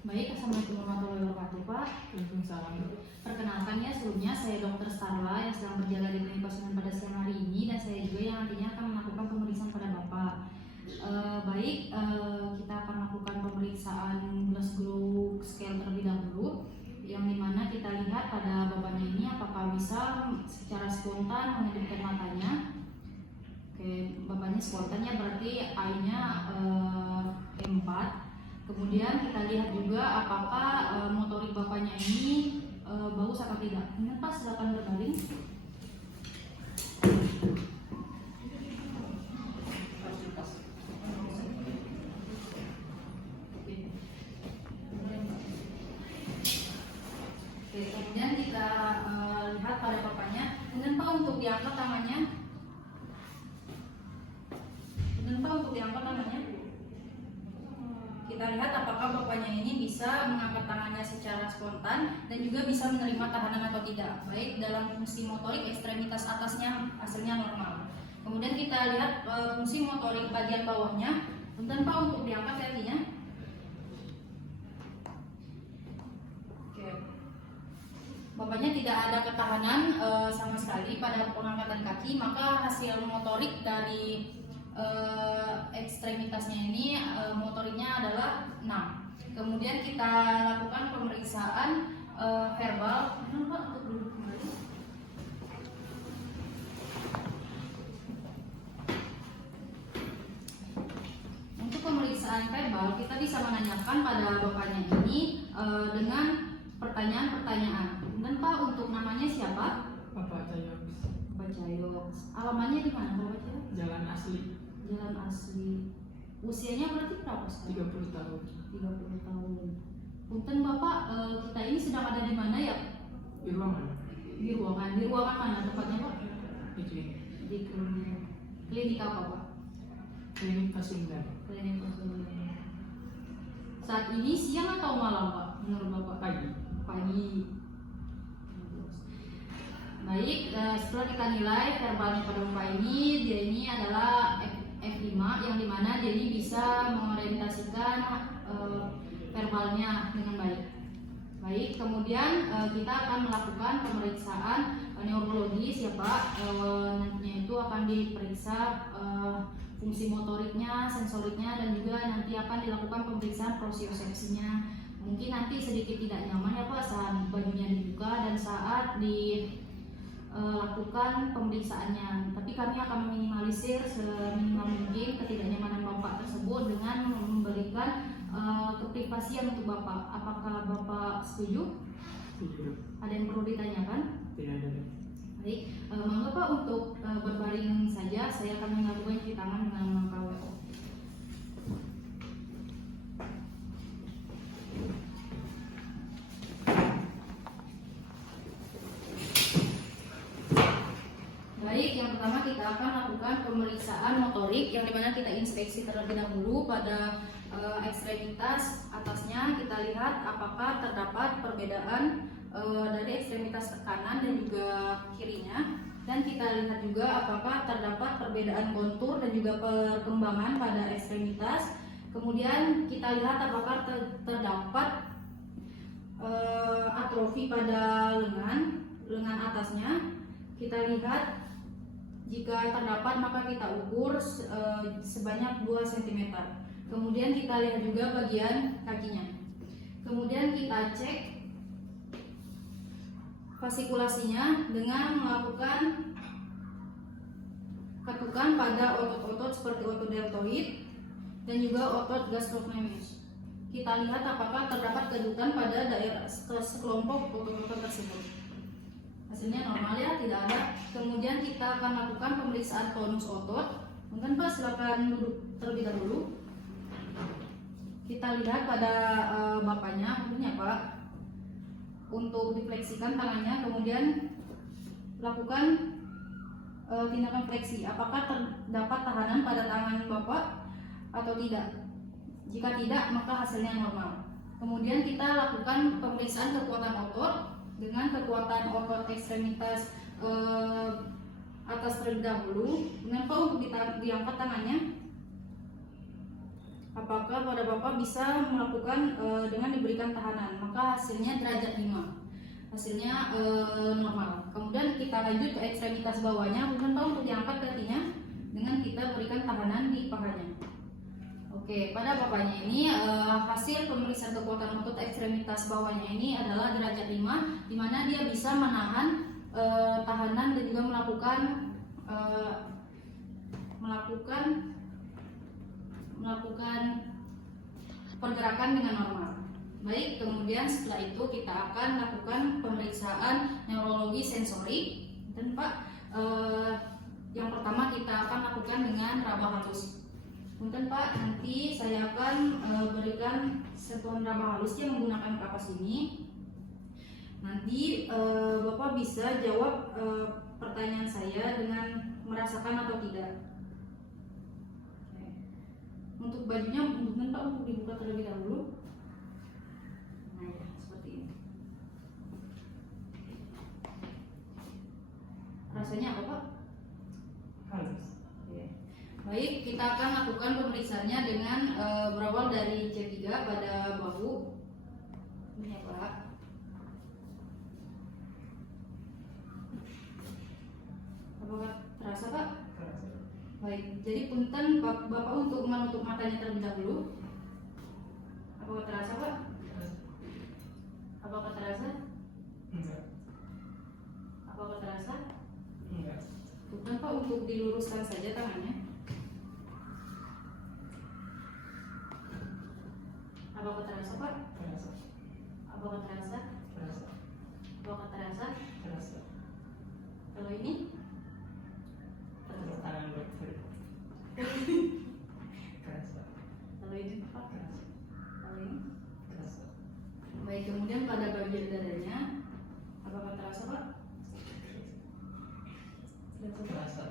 Baik, Assalamualaikum warahmatullahi wabarakatuh, Pak. Waalaikumsalam. Perkenalkan ya, sebelumnya saya Dr. Starla yang sedang berjaga di klinik Pasuruan pada siang hari ini, dan saya juga yang nantinya akan melakukan pemeriksaan pada Bapak. Kita akan melakukan pemeriksaan Glasgow scale terlebih dahulu, yang dimana kita lihat pada Bapaknya ini apakah bisa secara spontan mengedipkan matanya. Oke, Bapaknya spontan ya, berarti I-nya 4. Kemudian kita lihat juga apakah motorik Bapaknya ini bagus atau tidak. Ini Pak, silakan berbaring. Oke, kemudian kita lihat pada Bapaknya. Kemudian Pak, untuk diangkat tangannya. Kita lihat apakah Bapaknya ini bisa mengangkat tangannya secara spontan dan juga bisa menerima tahanan atau tidak. Baik, dalam fungsi motorik ekstremitas atasnya hasilnya normal. Kemudian kita lihat fungsi motorik bagian bawahnya. Kemudian Pak, untuk diangkat kakinya. Oke. Bapaknya tidak ada ketahanan sama sekali pada pengangkatan kaki, maka hasil motorik dari ekstremitasnya ini motoriknya adalah 6. Kemudian kita lakukan pemeriksaan verbal. Pak, untuk duduk kembali. Untuk pemeriksaan verbal kita bisa menanyakan pada Bapaknya ini dengan pertanyaan-pertanyaan. Dan Pak, untuk namanya siapa? Bapak Cahyok. Bapak Cahyok. Alamannya di mana Bapak Cahyok? Jalan Asli. Jalan Asli. Usianya berarti berapa sekarang? 30 tahun. 30 tahun. Punten Bapak, kita ini sedang ada di mana ya? Di ruangan. Di ruangan. Di ruangan mana tempatnya Pak? Di klinik. Di klinik. Klinik apa Pak? Klinik Pasundan. Klinik Pasuruan. Saat ini siang atau malam Pak? Menurut Bapak? Pagi. Pagi. Baik, setelah kita nilai verbalnya pada Bapak ini, dia ini adalah F5, yang dimana dia ini bisa mengorientasikan verbalnya dengan baik. Baik, kemudian kita akan melakukan pemeriksaan neurologis ya Pak. Nantinya itu akan diperiksa fungsi motoriknya, sensoriknya, dan juga nanti akan dilakukan pemeriksaan prosiosepsinya. Mungkin nanti sedikit tidak nyaman ya Pak saat bajunya dibuka dan saat lakukan pemeriksaannya, tapi kami akan meminimalisir seminimal mungkin ketidaknyamanan Bapak tersebut dengan memberikan keprivasian untuk Bapak. Apakah Bapak setuju? Setuju. Ada yang perlu ditanyakan? Tidak ada. Baik, monggo Pak untuk berbaring saja. Saya akan melakukan cuci tangan dengan langkah WO. Baik, yang pertama kita akan lakukan pemeriksaan motorik, yang dimana kita inspeksi terlebih dahulu pada ekstremitas atasnya. Kita lihat apakah terdapat perbedaan dari ekstremitas kanan dan juga kirinya, dan kita lihat juga apakah terdapat perbedaan kontur dan juga perkembangan pada ekstremitas. Kemudian kita lihat apakah terdapat atrofi pada lengan atasnya. Kita lihat jika terdapat maka kita ukur sebanyak 2 cm. Kemudian kita lihat juga bagian kakinya. Kemudian kita cek fasikulasinya dengan melakukan ketukan pada otot-otot seperti otot deltoid dan juga otot gastrocnemius. Kita lihat apakah terdapat kedukan pada daerah sekelompok otot-otot tersebut. Hasilnya normal ya, tidak ada. Kemudian kita akan lakukan pemeriksaan tonus otot. Mungkin Pak silakan duduk terlebih dahulu. Kita lihat pada Bapaknya, mungkin ya Pak, untuk difleksikan tangannya, kemudian lakukan tindakan fleksi. Apakah terdapat tahanan pada tangan Bapak atau tidak? Jika tidak, maka hasilnya normal. Kemudian kita lakukan pemeriksaan kekuatan otot dengan kekuatan otot ekstremitas atas terlebih dahulu. Dengan Pak untuk diangkat tangannya. apakah pada Bapak bisa melakukan dengan diberikan tahanan, maka hasilnya derajat 5, hasilnya normal. Kemudian kita lanjut ke ekstremitas bawahnya, bukan tahu untuk diangkat kakinya dengan kita berikan tahanan di pahanya. Oke, pada Bapaknya ini hasil pemeriksaan kekuatan otot ekstremitas bawahnya ini adalah derajat 5, di mana dia bisa menahan tahanan dan juga melakukan pergerakan dengan normal. Baik, kemudian setelah itu kita akan lakukan pemeriksaan neurologi sensorik. Dan Pak, yang pertama kita akan lakukan dengan raba halus. Kemudian Pak, nanti saya akan berikan sentuhan raba halusnya menggunakan kapas ini. Nanti Bapak bisa jawab pertanyaan saya dengan merasakan atau tidak. Oke. Untuk bajunya, mungkin Pak untuk dibuka terlebih dahulu. Nah ya, seperti ini. Rasanya apa Pak? Halus. Oke. Baik, kita akan lakukan pemeriksaannya dengan berawal dari C3 pada bahu. Ini ya Pak. Apakah terasa Pak? Terasa. Baik, jadi punten Bapak untuk menutup matanya terlebih dahulu. Apakah terasa Pak? Terasa. Apakah terasa? Enggak. Apakah terasa? Enggak. Punten Pak untuk diluruskan saja tangannya. Apakah terasa Pak? Terasa. Apakah terasa? Terasa. Apakah terasa? Terasa. Kalau ini? Terasa tangan dokter. Terasa. Kalau ini Pak? Terasa. Kalau ini? Terasa. Baik, kemudian pada bagian dadanya, apakah terasa Pak? Terasa.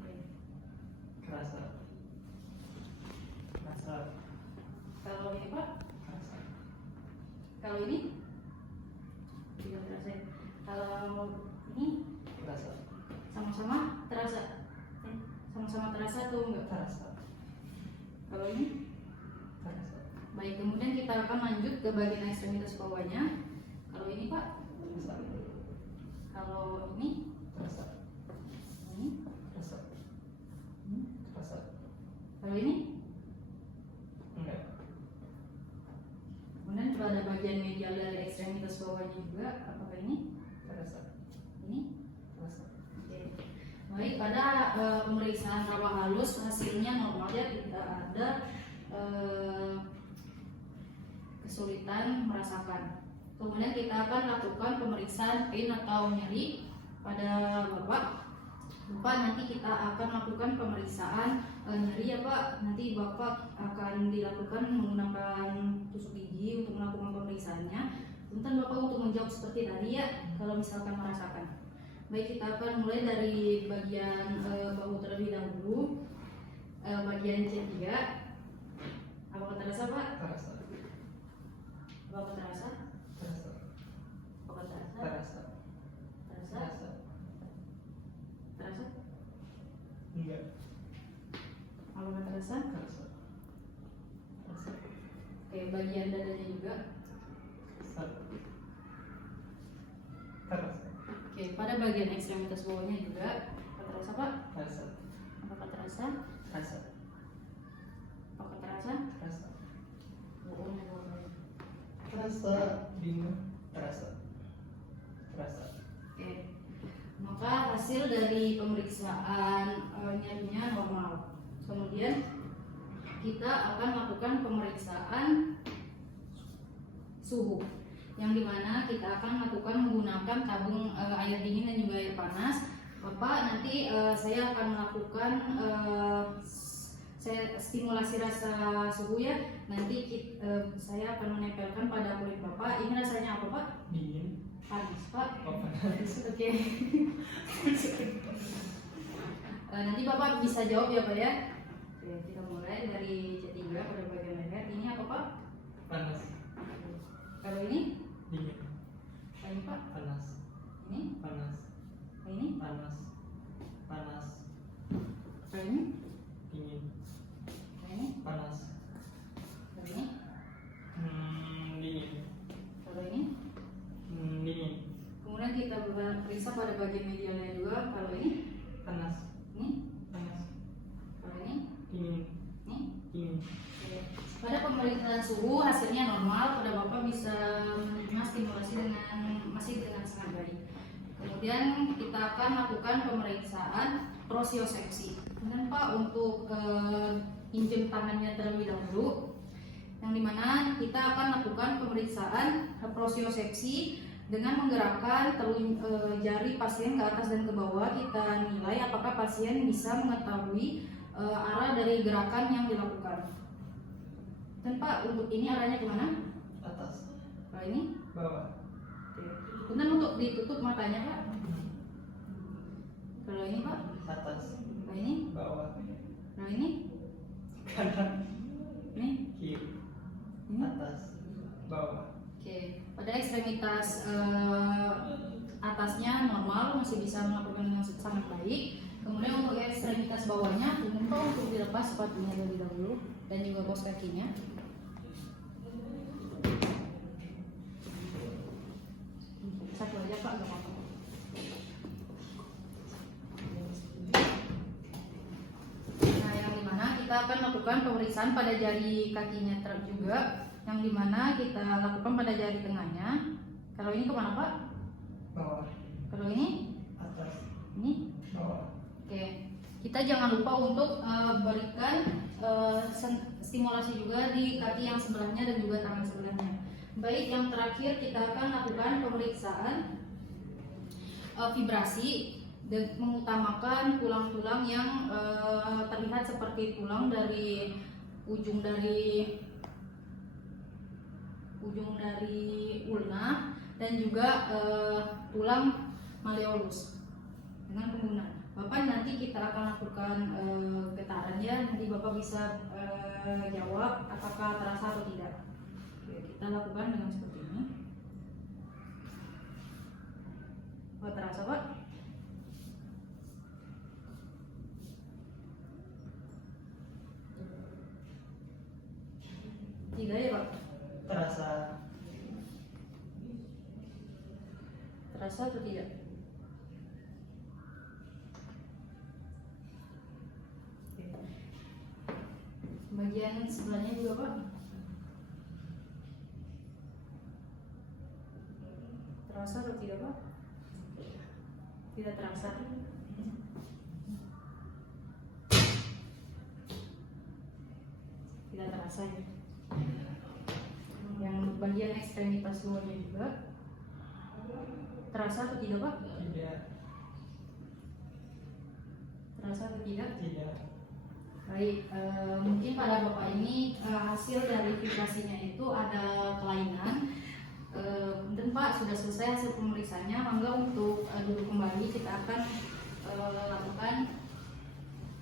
Oke. Terasa. Terasa. Kalau ini Pak? Terasa. Kalau ini? Tidak terasa. Ya? Kalau ini Terasa. sama-sama terasa? Sama-sama terasa atau enggak? Terasa. Kalau ini? Terasa. Baik, kemudian kita akan lanjut ke bagian ekstremitas bawahnya. Kalau ini Pak? Terasa. Kalau ini? Terasa. Ini? Terasa. Ini? Terasa. Kalau ini? Enggak. Kemudian pada bagian medial dari ekstremitas bawahnya juga, apakah ini? Terasa. Ini? Terasa. Oke. Baik, pada pemeriksaan raba halus hasilnya normal ya, tidak ada kesulitan merasakan. Kemudian kita akan lakukan pemeriksaan pain atau nyeri pada Bapak. Bapak nanti kita akan lakukan pemeriksaan nyeri ya Pak. Nanti Bapak akan dilakukan menggunakan tusuk gigi untuk melakukan pemeriksaannya. Punten Bapak untuk menjawab seperti tadi ya, kalau misalkan merasakan. Baik, kita akan mulai dari bagian bahu terlebih dahulu. Bagian C3. Apakah terasa Pak? Terasa. Apakah terasa? Terasa. Apakah terasa? Terasa. Terasa? Terasa. Terasa? Enggak. Apakah terasa? Terasa. Terasa. Oke, bagian dadanya juga. Terasa. Terasa. Oke, pada bagian ekstremitas bawahnya juga. Apakah terasa Pak? Terasa. Apakah terasa? Terasa. Apakah terasa? Terasa. Bohong ya bohong. Terasa. Bingung. Terasa. Terasa. Oke, maka hasil dari pemeriksaan nyerinya normal. Kemudian kita akan lakukan pemeriksaan suhu, yang dimana kita akan lakukan menggunakan tabung air dingin dan juga air panas. Bapak nanti saya akan melakukan saya stimulasi rasa suhu ya. Nanti saya akan menempelkan pada kulit Bapak. Ini rasanya apa Pak? Dingin. Panas Pak. Oh, panas. Oke. Nanti Bapak bisa jawab ya Pak ya. Oke, kita mulai dari C3 pada bagian leher. Ini apa Pak? Panas. Kalau ini? Dingin. Ini Pak? Panas. Ini? Panas. Ini? Panas. Panas. Kalau ini? Dingin. Ini? Panas. kemudian kita periksa pada bagian medialnya juga. Kalau ini, Panas. ini, Panas. kalau ini, Dingin. ini. Dingin. Oke. Pada pemeriksaan suhu hasilnya normal, pada Bapak bisa menerima stimulasi masih dengan sangat baik. Kemudian kita akan lakukan pemeriksaan prosioseksi. Kemudian Pak untuk injem tangannya terlebih dahulu, yang dimana kita akan lakukan pemeriksaan prosioseksi dengan menggerakkan jari pasien ke atas dan ke bawah. Kita nilai apakah pasien bisa mengetahui arah dari gerakan yang dilakukan. Dan Pak, untuk ini arahnya kemana? Atas. Kalau ini? Bawah. Oke. Kemudian untuk ditutup matanya Pak. Kalau ini Pak? Atas. Kalau ini? Bawah. Kalau ini? Kanan. Ini? Kiri. Ini? Atas. Bawah. Oke. Pada ekstremitas atasnya normal, masih bisa melakukan dengan sangat baik. Kemudian untuk ekstremitas bawahnya, diminta untuk dilepas sepatunya terlebih dahulu dan juga kaos kakinya. Satu aja Pak, nggak apa-apa. Nah, yang dimana kita akan lakukan pemeriksaan pada jari kakinya juga, yang dimana kita lakukan pada jari tengahnya. Kalau ini kemana Pak? Bawah. Kalau ini? Atas. Ini? Bawah. Oke, kita jangan lupa untuk berikan stimulasi juga di kaki yang sebelahnya dan juga tangan sebelahnya. Baik, yang terakhir kita akan lakukan pemeriksaan vibrasi dan mengutamakan tulang-tulang yang terlihat seperti tulang dari ujung dari ulna dan juga tulang malleolus dengan penggunaan. Bapak nanti kita akan lakukan getarannya, nanti Bapak bisa jawab apakah terasa atau tidak. Oke, kita lakukan dengan seperti ini. Apa terasa Pak? Tidak ya Pak? Terasa. Terasa atau tidak? Bagian sebelahnya juga Pak. Terasa atau tidak Pak? Tidak terasa. Tidak terasa ya. Yang bagian ekstremitas luarnya juga terasa atau tidak Pak? Tidak. Terasa atau tidak? Tidak. Baik, mungkin pada Bapak ini hasil dari vibrasinya itu ada kelainan. Dan Pak sudah selesai hasil pemeriksaannya, mangga untuk duduk kembali, kita akan lakukan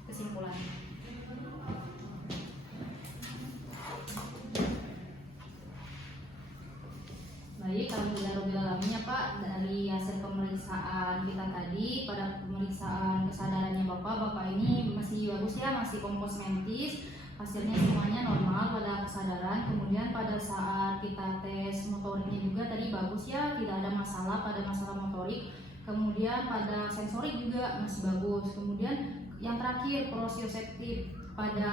kesimpulan. Baik, alhamdulillah Pak, dari hasil pemeriksaan kita tadi, pada pemeriksaan kesadarannya Bapak ini masih bagus ya, masih kompos mentis, hasilnya semuanya normal pada kesadaran. Kemudian pada saat kita tes motoriknya juga tadi bagus ya, tidak ada masalah pada masalah motorik. Kemudian pada sensorik juga masih bagus. Kemudian yang terakhir prosioceptif, pada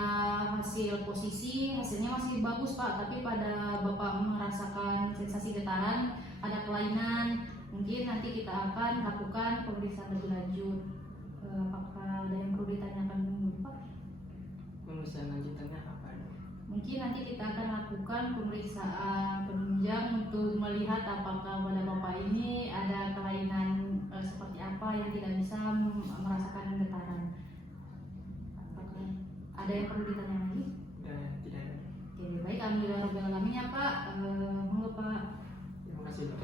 hasil posisi hasilnya masih bagus Pak, tapi pada Bapak merasakan sensasi getaran, ada kelainan, mungkin nanti kita akan lakukan pemeriksaan lebih lanjut. Apakah ada yang perlu ditanyakan dulu Pak? Pemeriksaan lanjutannya apa? Mungkin nanti kita akan lakukan pemeriksaan penunjang untuk melihat apakah pada Bapak ini ada kelainan seperti apa yang tidak bisa merasakan getaran. Ada yang perlu ditanya lagi? Tidak ada. Oke, baik, alhamdulillah rabbil alamin ya Pak. Monggo Pak. Terima kasih Dok.